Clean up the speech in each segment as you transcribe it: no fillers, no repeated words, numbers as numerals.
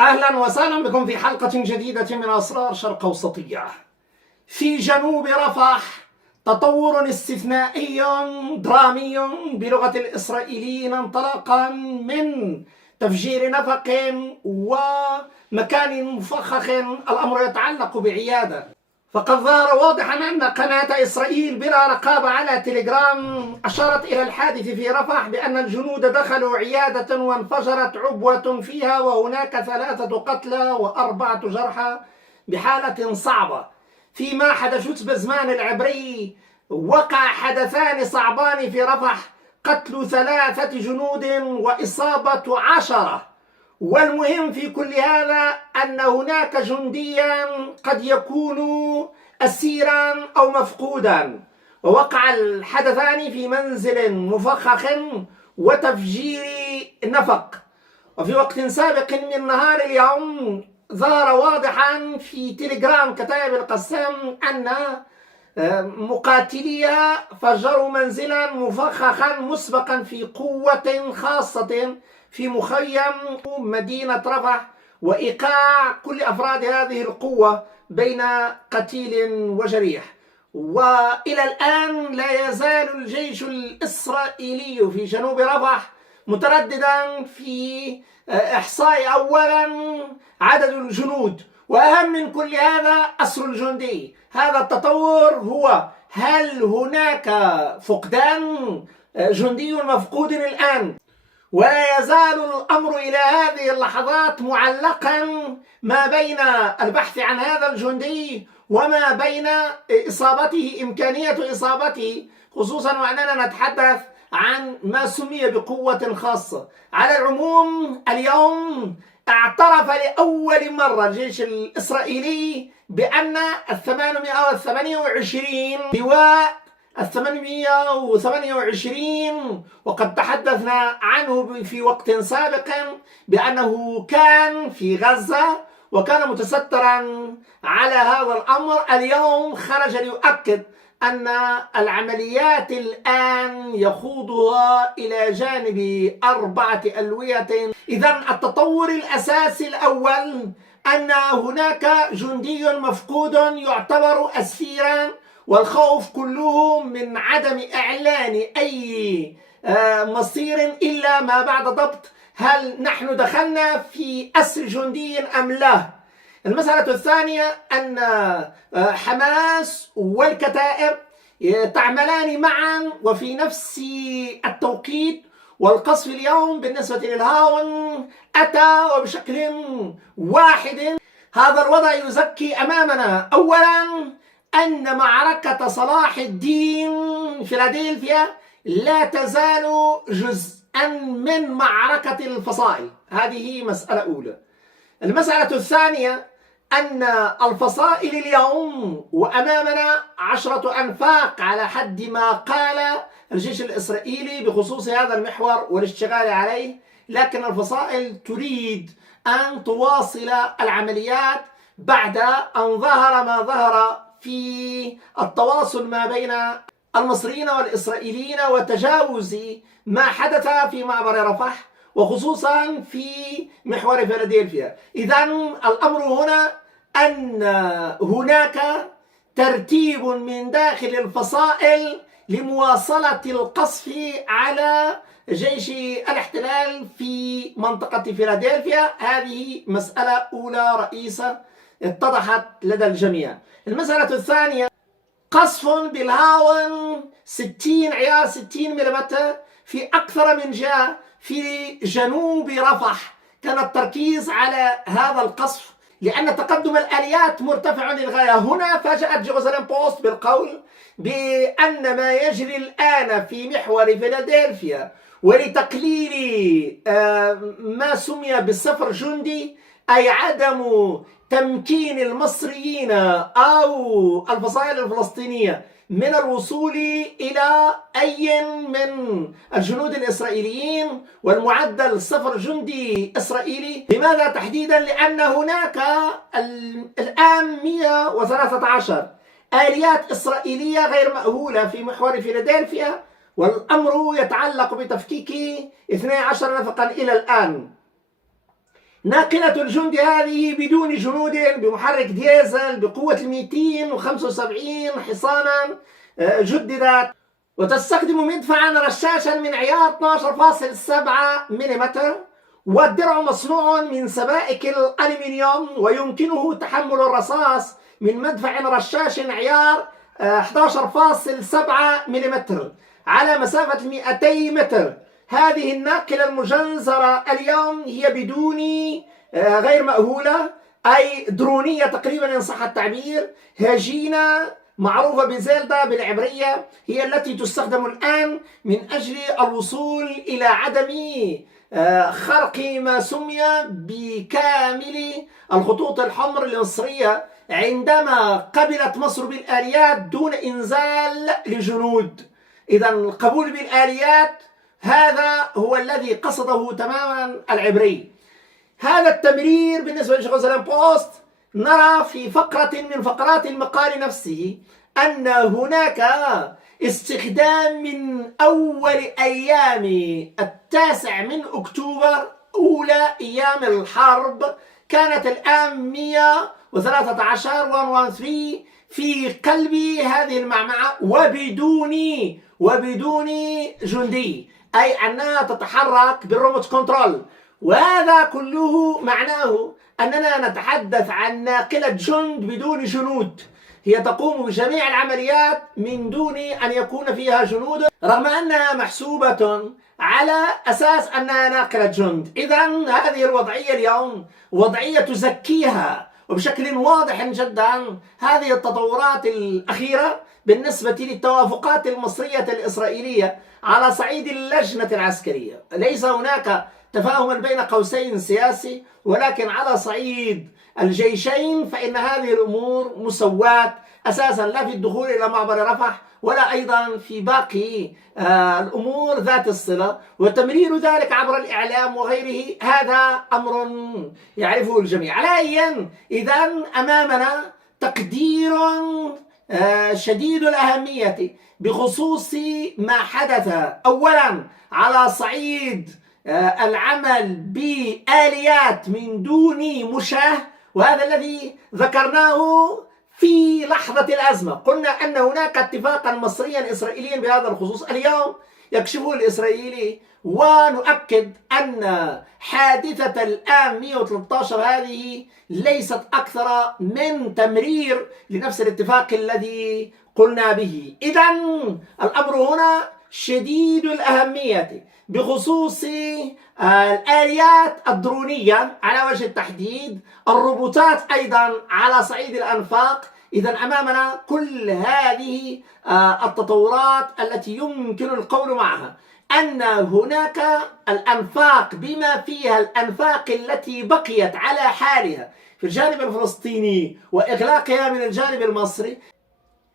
أهلا وسهلا بكم في حلقة جديدة من أسرار شرق أوسطية. في جنوب رفح تطور استثنائي درامي بلغة الإسرائيليين انطلاقا من تفجير نفق ومكان مفخخ. الأمر يتعلق بعيادة، فقد ظهر واضحا أن قناة إسرائيل بلا رقابة على تليجرام أشارت إلى الحادث في رفح بأن الجنود دخلوا عيادة وانفجرت عبوة فيها وهناك 3 قتلى و4 جرحى بحالة صعبة. فيما حدث بزمان العبري وقع حدثان صعبان في رفح: قتل 3 جنود وإصابة 10. والمهم في كل هذا أن هناك جنديا قد يكون أسيرا أو مفقودا. ووقع الحدثان في منزل مفخخ وتفجير نفق. وفي وقت سابق من نهار اليوم ظهر واضحا في تليجرام كتائب القسام أن مقاتليها فجروا منزلا مفخخا مسبقا في قوة خاصة في مخيم مدينة رفح، وإيقاع كل أفراد هذه القوة بين قتيل وجريح. وإلى الآن لا يزال الجيش الإسرائيلي في جنوب رفح مترددا في إحصاء أولا عدد الجنود، وأهم من كل هذا أسر الجندي. هذا التطور هو: هل هناك فقدان جندي مفقود الآن؟ ولا يزال الأمر إلى هذه اللحظات معلقا ما بين البحث عن هذا الجندي وما بين إمكانية إصابته، خصوصا وأننا نتحدث عن ما سمي بقوة خاصة. على العموم اليوم اعترف لأول مرة الجيش الإسرائيلي بأن 828 لواء 828، وقد تحدثنا عنه في وقت سابق بأنه كان في غزة وكان متسترا على هذا الأمر. اليوم خرج ليؤكد أن العمليات الآن يخوضها إلى جانب 4 ألوية. إذن التطور الأساسي الأول أن هناك جندي مفقود يعتبر أسيرا، والخوف كله من عدم إعلان أي مصير إلا ما بعد ضبط هل نحن دخلنا في أسر جندي أم لا. المسألة الثانية أن حماس والكتائب تعملان معا وفي نفس التوقيت، والقصف اليوم بالنسبة للهاون أتى وبشكل واحد. هذا الوضع يزكي أمامنا أولا أن معركة صلاح الدين فيلادلفيا لا تزال جزءا من معركة الفصائل. هذه مسألة أولى. المسألة الثانية أن الفصائل اليوم وأمامنا 10 أنفاق على حد ما قال الجيش الإسرائيلي بخصوص هذا المحور والاشتغال عليه، لكن الفصائل تريد أن تواصل العمليات بعد أن ظهر ما ظهر في التواصل ما بين المصريين والإسرائيليين وتجاوز ما حدث في معبر رفح وخصوصا في محور فيلادلفيا. إذن الأمر هنا أن هناك ترتيب من داخل الفصائل لمواصلة القصف على جيش الاحتلال في منطقة فيلادلفيا. هذه مسألة أولى رئيسة اتضحت لدى الجميع. المسألة الثانية قصف بالهاون 60 عيار 60 ملم في أكثر من جهة في جنوب رفح. كان التركيز على هذا القصف لأن تقدم الآليات مرتفع للغاية. هنا فاجأت جيروزاليم بوست بالقول بأن ما يجري الآن في محور فيلادلفيا ولتقليل ما سمي بالصفر جندي، أي عدم تمكين المصريين أو الفصائل الفلسطينية من الوصول إلى أي من الجنود الإسرائيليين، والمعدل 0 جندي إسرائيلي. لماذا تحديدا؟ لأن هناك الآن 113 آليات إسرائيلية غير مأهولة في محور فيلادلفيا، والأمر يتعلق بتفكيك 12 نفقا إلى الآن. ناقلة الجند هذه بدون جنود بمحرك ديزل بقوة 275 حصانا جددت، وتستخدم مدفعا رشاشا من عيار 12.7 ملم، والدرع مصنوع من سبائك الألمنيوم، ويمكنه تحمل الرصاص من مدفع رشاش عيار 11.7 ملم على مسافة 200 متر. هذه الناقلة المجنزرة اليوم هي بدون غير مأهولة، أي درونية تقريبا إن صح التعبير، هجينة معروفة بزيلدا بالعبرية، هي التي تستخدم الآن من أجل الوصول إلى عدم خرق ما سمي بكامل الخطوط الحمر المصرية عندما قبلت مصر بالآليات دون إنزال لجنود. إذا القبول بالآليات هذا هو الذي قصده تماما العبري. هذا التمرير بالنسبة لجيروزاليم بوست نرى في فقرة من فقرات المقال نفسه أن هناك استخدام من أول أيام 9 من أكتوبر، أولى أيام الحرب، كانت الآن 113 في قلب هذه المعمعة وبدون جندي، أي أنها تتحرك بالريموت كنترول. وهذا كله معناه أننا نتحدث عن ناقلة جند بدون جنود، هي تقوم بجميع العمليات من دون أن يكون فيها جنود، رغم أنها محسوبة على أساس أنها ناقلة جند. إذن هذه الوضعية اليوم وضعية تزكيها وبشكل واضح جدا هذه التطورات الأخيرة بالنسبة للتوافقات المصرية الإسرائيلية على صعيد اللجنة العسكرية. ليس هناك تفاهم بين قوسين سياسي، ولكن على صعيد الجيشين فإن هذه الأمور مسوات أساسا، لا في الدخول إلى معبر رفح ولا أيضا في باقي الأمور ذات الصلة، وتمرير ذلك عبر الإعلام وغيره هذا أمر يعرفه الجميع. على إذن أمامنا تقدير شديد الأهمية بخصوص ما حدث أولا على صعيد العمل بآليات من دون مشاه، وهذا الذي ذكرناه في لحظة الأزمة. قلنا أن هناك اتفاقا مصريا إسرائيليا بهذا الخصوص، اليوم يكشفه الإسرائيلي، ونؤكد أن حادثة الآن 113 هذه ليست أكثر من تمرير لنفس الاتفاق الذي قلنا به. إذن الأمر هنا شديد الأهمية بخصوص الآليات الدرونية على وجه التحديد، الروبوتات أيضا على صعيد الأنفاق. إذن أمامنا كل هذه التطورات التي يمكن القول معها أن هناك الأنفاق بما فيها الأنفاق التي بقيت على حالها في الجانب الفلسطيني وإغلاقها من الجانب المصري،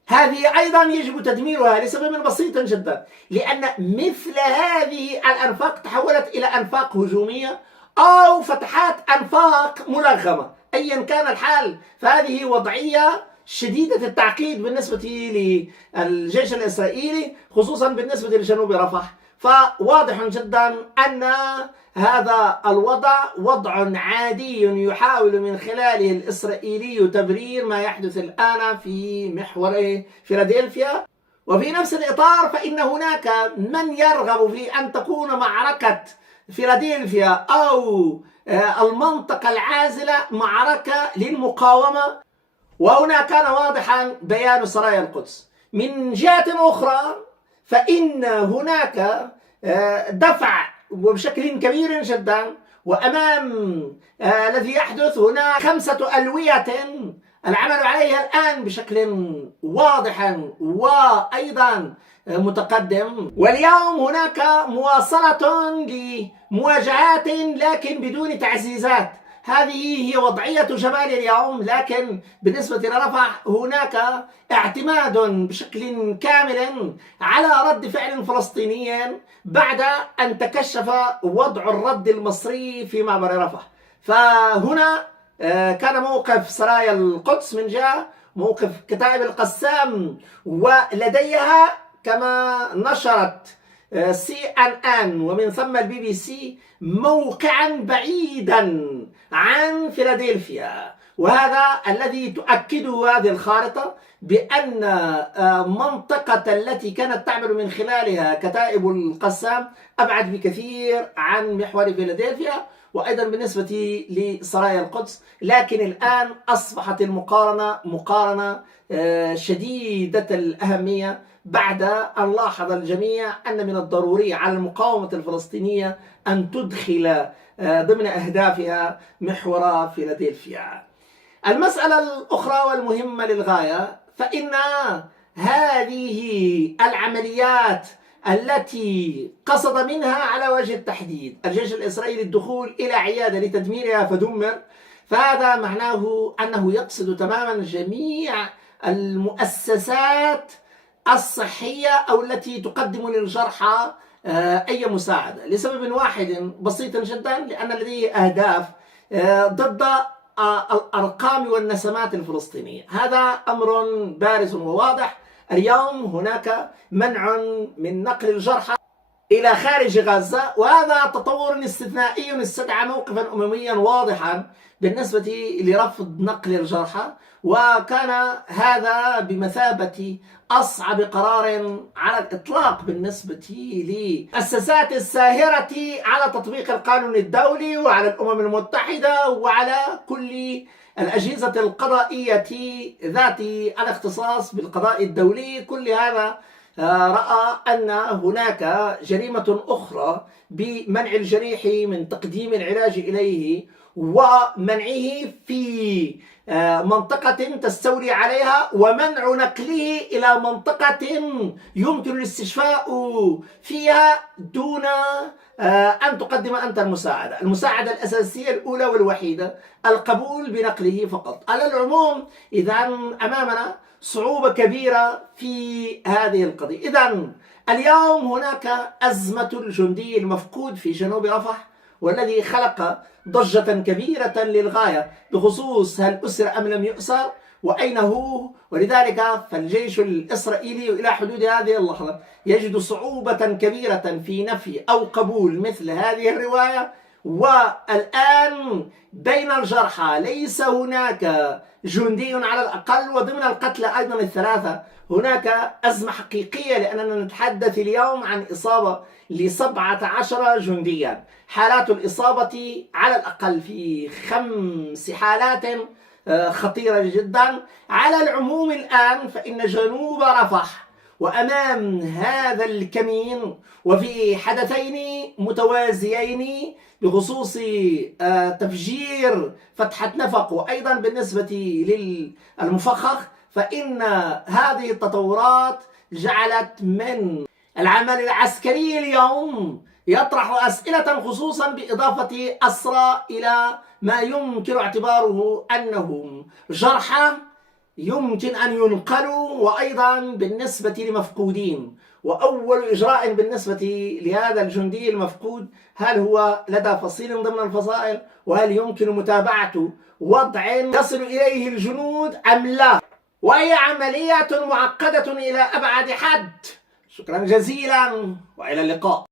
هذه أيضا يجب تدميرها لسبب بسيط جدا، لأن مثل هذه الأنفاق تحولت إلى أنفاق هجومية أو فتحات أنفاق ملغمة. أيا كان الحال فهذه وضعية شديدة التعقيد بالنسبة للجيش الإسرائيلي، خصوصا بالنسبة لجنوب رفح. فواضح جدا أن هذا الوضع وضع عادي يحاول من خلاله الإسرائيلي تبرير ما يحدث الآن في محور فيلادلفيا. وفي نفس الإطار فإن هناك من يرغب في أن تكون معركة فيلادلفيا أو المنطقة العازلة معركة للمقاومة، وهنا كان واضحا بيان سرايا القدس. من جهة أخرى فإن هناك دفع وبشكل كبير جدا، وأمام الذي يحدث هناك 5 ألوية العمل عليها الآن بشكل واضح وأيضا متقدم. واليوم هناك مواصلة لمواجهات لكن بدون تعزيزات. هذه هي وضعية جبال اليوم، لكن بالنسبة لرفح هناك اعتماد بشكل كامل على رد فعل فلسطيني بعد أن تكشف وضع الرد المصري في معبر رفح. فهنا كان موقف سرايا القدس من جهة، موقف كتائب القسام ولديها كما نشرت CNN ومن ثم BBC موقعا بعيدا عن فيلادلفيا، وهذا الذي تؤكده هذه الخارطة بأن منطقة التي كانت تعمل من خلالها كتائب القسام أبعد بكثير عن محور فيلادلفيا، وأيضا بالنسبة لسرايا القدس. لكن الآن أصبحت المقارنة مقارنة شديدة الأهمية بعد أن لاحظ الجميع أن من الضروري على المقاومة الفلسطينية أن تدخل ضمن أهدافها محور فيلادلفيا. المسألة الأخرى والمهمة للغاية، فإن هذه العمليات التي قصد منها على وجه التحديد الجيش الإسرائيلي الدخول إلى عيادة لتدميرها فدمر، فهذا معناه أنه يقصد تماما جميع المؤسسات الصحية أو التي تقدم للجرحى أي مساعدة، لسبب واحد بسيط جدا، لأن لديه أهداف ضد الأرقام والنسمات الفلسطينية. هذا أمر بارز وواضح. اليوم هناك منع من نقل الجرحى إلى خارج غزة، وهذا تطور استثنائي استدعى موقفا أمميا واضحا بالنسبة لرفض نقل الجرحى، وكان هذا بمثابة أصعب قرار على الإطلاق بالنسبة للمؤسسات الساهرة على تطبيق القانون الدولي وعلى الأمم المتحدة وعلى كل الأجهزة القضائية ذات الاختصاص بالقضاء الدولي. كل هذا رأى أن هناك جريمة أخرى بمنع الجريح من تقديم العلاج إليه ومنعه في منطقة تستولي عليها، ومنع نقله إلى منطقة يمكن الاستشفاء فيها دون أن تقدم أنت المساعدة الأساسية الأولى والوحيدة القبول بنقله فقط. على العموم إذا أمامنا صعوبة كبيرة في هذه القضية. إذا اليوم هناك أزمة الجندي المفقود في جنوب رفح، والذي خلق ضجة كبيرة للغاية بخصوص هل أسر أم لم يؤسر وأين هو. ولذلك فالجيش الإسرائيلي إلى حدود هذه اللحظة يجد صعوبة كبيرة في نفي أو قبول مثل هذه الرواية. والآن بين الجرحى ليس هناك جندي على الأقل، وضمن القتلى أيضا الثلاثة هناك أزمة حقيقية، لأننا نتحدث اليوم عن إصابة ل17 جنديا. حالات الإصابة على الأقل في 5 حالات خطيرة جدا. على العموم الآن فإن جنوب رفح وأمام هذا الكمين وفي حدثين متوازيين بخصوص تفجير فتحة نفق وأيضا بالنسبة للمفخخ، فإن هذه التطورات جعلت من العمل العسكري اليوم يطرح أسئلة، خصوصا بإضافة أسرى إلى ما يمكن اعتباره أنهم جرحى يمكن أن ينقلوا، وأيضا بالنسبة لمفقودين. وأول إجراء بالنسبة لهذا الجندي المفقود، هل هو لدى فصيل ضمن الفصائل، وهل يمكن متابعة وضع يصل إليه الجنود أم لا، وهي عملية معقدة إلى أبعد حد. شكرا جزيلا وإلى اللقاء.